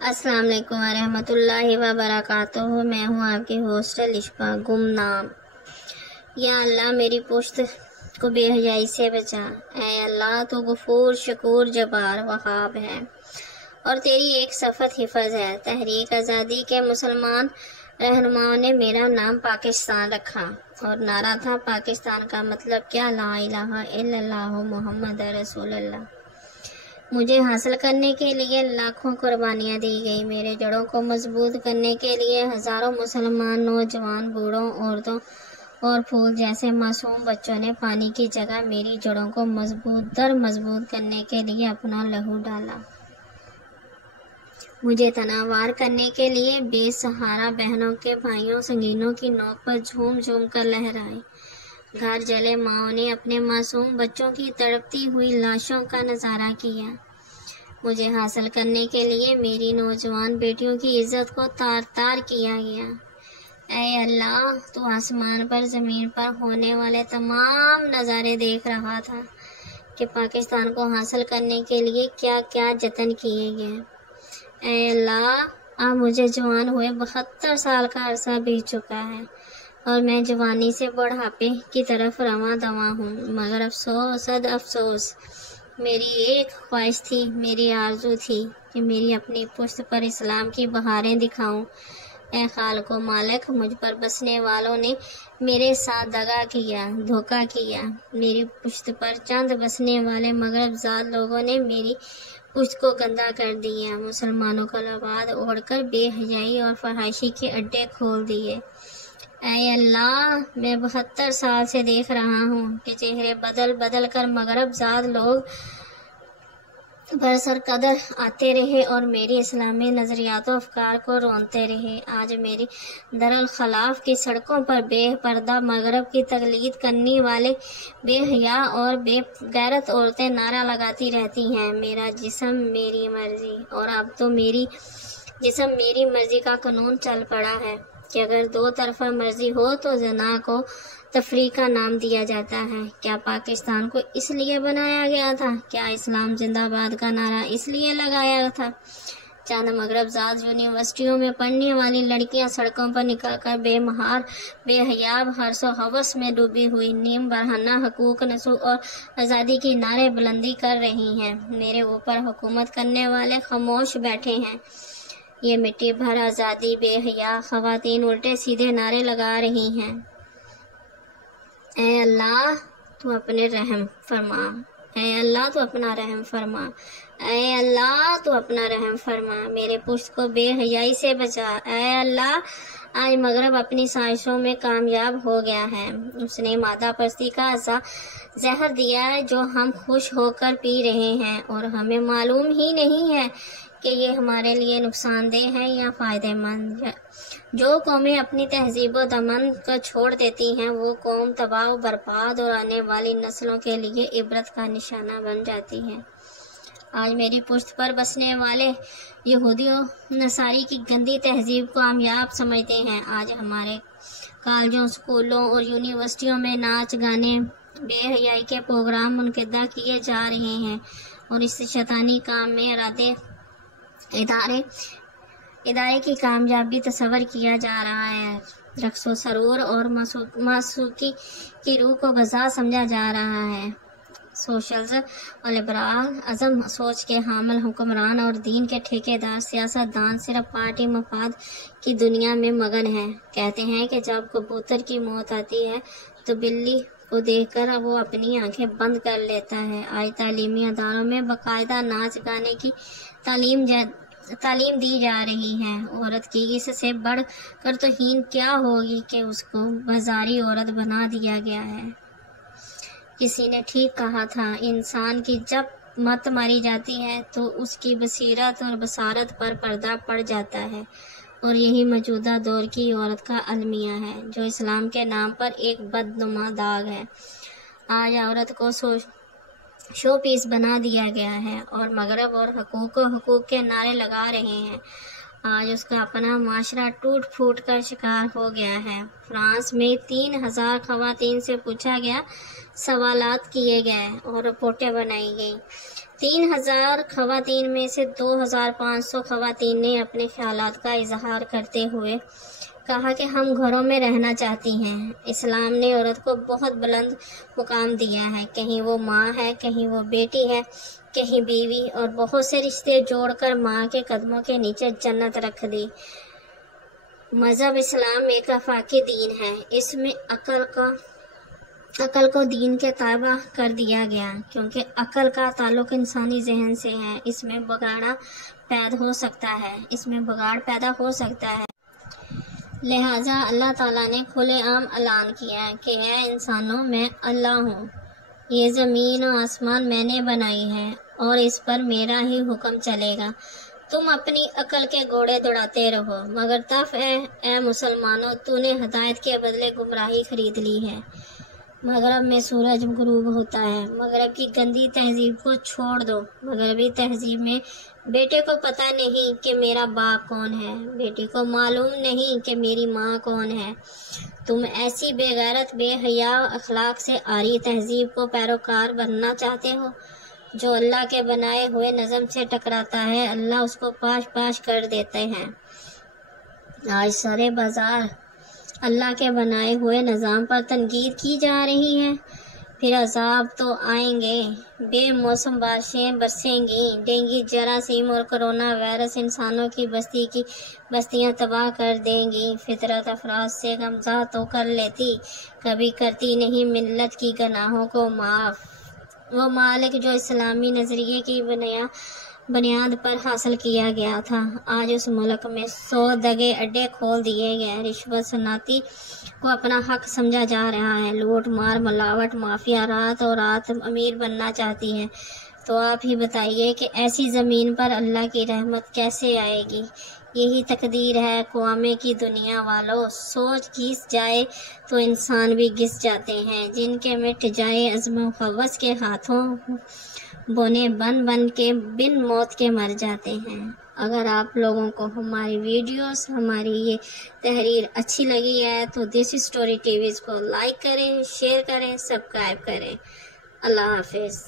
السلام علیکم ورحمۃ اللہ وبرکاتہ۔ میں ہوں آپ کی ہوسٹ لشپا گمنام۔ یا اللہ میری پشت کو بے حیائی سے بچا۔ اے اللہ تو غفور شکور جبار وہاب ہے اور تیری ایک صفت حفظ ہے۔ تحریک آزادی کے مسلمان رہنماؤں نے میرا نام پاکستان رکھا اور نعرہ تھا پاکستان کا مطلب کیا، لا الہ الا اللہ محمد رسول اللہ۔ مجھے حاصل کرنے کے لیے لاکھوں قربانیاں دی گئی۔ میرے جڑوں کو مضبوط کرنے کے لیے ہزاروں مسلمان نوجوان، بوڑھوں، عورتوں اور پھول جیسے معصوم بچوں نے پانی کی جگہ میری جڑوں کو مضبوط کرنے کے لیے اپنا لہو ڈالا۔ مجھے تناوار کرنے کے لیے بے سہارا بہنوں کے بھائیوں سنگینوں کی نوک پر جھوم جھوم کر لہرائے۔ گھر جلے ماؤں نے اپنے معصوم بچوں کی تڑپتی ہوئی لاشوں کا نظارہ کیا۔ مجھے حاصل کرنے کے لیے میری نوجوان بیٹیوں کی عزت کو تار تار کیا گیا۔ اے اللہ تو آسمان پر زمین پر ہونے والے تمام نظارے دیکھ رہا تھا کہ پاکستان کو حاصل کرنے کے لیے کیا کیا جتن کیے گئے۔ اے اللہ اب مجھے جوان ہوئے 72 سال کا عرصہ بیت چکا ہے اور میں جوانی سے بڑھاپے کی طرف رواں دواں ہوں، مگر افسوس صد افسوس، میری ایک خواہش تھی، میری آرزو تھی کہ میری اپنی پشت پر اسلام کی بہاریں دکھاؤں۔ اے خالق و مالک، مجھ پر بسنے والوں نے میرے ساتھ دغا کیا، دھوکہ کیا۔ میری پشت پر چند بسنے والے مغرب زاد لوگوں نے میری پشت کو گندا کر دیا، مسلمانوں کا لباد اوڑھ کر بے حیائی اور فحاشی کے اڈے کھول دیے۔ اے اللہ میں 72 سال سے دیکھ رہا ہوں کہ چہرے بدل بدل کر مغرب زاد لوگ برسر قدر آتے رہے اور میری اسلامی نظریات و افکار کو رونتے رہے۔ آج میری دارالخلاف کی سڑکوں پر بے پردہ مغرب کی تقلید کرنے والے بے حیا اور بے غیرت عورتیں نعرہ لگاتی رہتی ہیں، میرا جسم میری مرضی۔ اور اب تو میری جسم میری مرضی کا قانون چل پڑا ہے کہ اگر دو طرفہ مرضی ہو تو زنا کو تفریح کا نام دیا جاتا ہے۔ کیا پاکستان کو اس لیے بنایا گیا تھا؟ کیا اسلام زندہ باد کا نعرہ اس لیے لگایا تھا؟ چند مغرب زاد یونیورسٹیوں میں پڑھنے والی لڑکیاں سڑکوں پر نکل کر بے مہار، بے حیاب، حرص و ہوس میں ڈوبی ہوئی نیم برہنہ حقوق نسو اور آزادی کی نعرے بلندی کر رہی ہیں۔ میرے اوپر حکومت کرنے والے خاموش بیٹھے ہیں۔ یہ مٹی بھر آزادی بے حیا خواتین الٹے سیدھے نعرے لگا رہی ہیں۔ اے اللہ تو اپنے رحم فرما، اے اللہ تو اپنا رحم فرما، اے اللہ تو اپنا رحم فرما، میرے پشت کو بے حیائی سے بچا۔ اے اللہ آج مغرب اپنی سازشوں میں کامیاب ہو گیا ہے۔ اس نے مادہ پرستی کا ایسا زہر دیا ہے جو ہم خوش ہو کر پی رہے ہیں اور ہمیں معلوم ہی نہیں ہے کہ یہ ہمارے لیے نقصان دہ ہے یا فائدہ مند۔ جو قومیں اپنی تہذیب و دمن کو چھوڑ دیتی ہیں وہ قوم تباہ و برباد اور آنے والی نسلوں کے لیے عبرت کا نشانہ بن جاتی ہے۔ آج میری پشت پر بسنے والے یہودی و نصاری کی گندی تہذیب کو کامیاب سمجھتے ہیں۔ آج ہمارے کالجوں، اسکولوں اور یونیورسٹیوں میں ناچ گانے، بے حیائی کے پروگرام منعقدہ کیے جا رہے ہیں اور اس شیطانی کام میں ادارے کی کامیابی تصور کیا جا رہا ہے۔ رقص و سرور اور موسیقی کی روح کو غذا سمجھا جا رہا ہے۔ سوشلز اور لبرل ازم سوچ کے حامل حکمران اور دین کے ٹھیکیدار سیاست دان صرف پارٹی مفاد کی دنیا میں مگن ہیں۔ کہتے ہیں کہ جب کبوتر کی موت آتی ہے تو بلی کو دیکھ کر وہ اپنی آنکھیں بند کر لیتا ہے۔ آج تعلیمی اداروں میں باقاعدہ ناچ گانے کی تعلیم دی جا رہی ہے۔ عورت کی اس سے بڑھ کر توہین کیا ہوگی کہ اس کو بازاری عورت بنا دیا گیا ہے۔ کسی نے ٹھیک کہا تھا، انسان کی جب مت ماری جاتی ہے تو اس کی بصیرت اور بصارت پر پردہ پڑ جاتا ہے، اور یہی موجودہ دور کی عورت کا المیہ ہے جو اسلام کے نام پر ایک بدنما داغ ہے۔ آج عورت کو شو پیس بنا دیا گیا ہے اور مغرب اور حقوق کے نعرے لگا رہے ہیں۔ آج اس کا اپنا معاشرہ ٹوٹ پھوٹ کر شکار ہو گیا ہے۔ فرانس میں 3000 خواتین سے پوچھا گیا، سوالات کیے گئے اور رپورٹیں بنائی گئیں۔ 3000 خواتین میں سے 2500 خواتین نے اپنے خیالات کا اظہار کرتے ہوئے کہا کہ ہم گھروں میں رہنا چاہتی ہیں۔ اسلام نے عورت کو بہت بلند مقام دیا ہے، کہیں وہ ماں ہے، کہیں وہ بیٹی ہے، کہیں بیوی، اور بہت سے رشتے جوڑ کر ماں کے قدموں کے نیچے جنت رکھ دی۔ مذہب اسلام ایک آفاقی دین ہے، اس میں عقل کو دین کے تابع کر دیا گیا، کیونکہ عقل کا تعلق انسانی ذہن سے ہے، اس میں بگاڑ پیدا ہو سکتا ہے۔ لہٰذا اللہ تعالیٰ نے کھلے عام اعلان کیا کہ اے انسانوں، میں اللہ ہوں، یہ زمین و آسمان میں نے بنائی ہے اور اس پر میرا ہی حکم چلے گا، تم اپنی عقل کے گھوڑے دوڑاتے رہو، مگر تب اے مسلمانوں، تو نے ہدایت کے بدلے گمراہی خرید لی ہے۔ مغرب میں سورج غروب ہوتا ہے، مغرب کی گندی تہذیب کو چھوڑ دو۔ مغربی تہذیب میں بیٹے کو پتہ نہیں کہ میرا باپ کون ہے، بیٹی کو معلوم نہیں کہ میری ماں کون ہے۔ تم ایسی بے غیرت، بے حیا اخلاق سے عاری تہذیب کو پیروکار بننا چاہتے ہو؟ جو اللہ کے بنائے ہوئے نظم سے ٹکراتا ہے، اللہ اس کو پاش پاش کر دیتے ہیں۔ آج سارے بازار اللہ کے بنائے ہوئے نظام پر تنقید کی جا رہی ہے۔ پھر عذاب تو آئیں گے، بے موسم بارشیں برسیں گی، ڈینگی جراثیم اور کرونا وائرس انسانوں کی بستیاں تباہ کر دیں گی۔ فطرت افراد سے غمزہ تو کر لیتی، کبھی کرتی نہیں ملت کی گناہوں کو معاف۔ وہ مالک جو اسلامی نظریے کی بنیاد پر حاصل کیا گیا تھا، آج اس ملک میں 100 دگے اڈے کھول دیے گئے۔ رشوت صنعتی کو اپنا حق سمجھا جا رہا ہے، لوٹ مار ملاوٹ مافیا رات امیر بننا چاہتی ہے۔ تو آپ ہی بتائیے کہ ایسی زمین پر اللہ کی رحمت کیسے آئے گی؟ یہی تقدیر ہے اقوام کی دنیا والو، سوچ گھس جائے تو انسان بھی گھس جاتے ہیں، جن کے مٹ جائے عزم و ہوس کے ہاتھوں بونے بن کے بن موت کے مر جاتے ہیں۔ اگر آپ لوگوں کو ہماری ویڈیوز، ہماری یہ تحریر اچھی لگی ہے تو دیسی اسٹوری ٹی ویز کو لائک کریں، شیئر کریں، سبسکرائب کریں۔ اللہ حافظ۔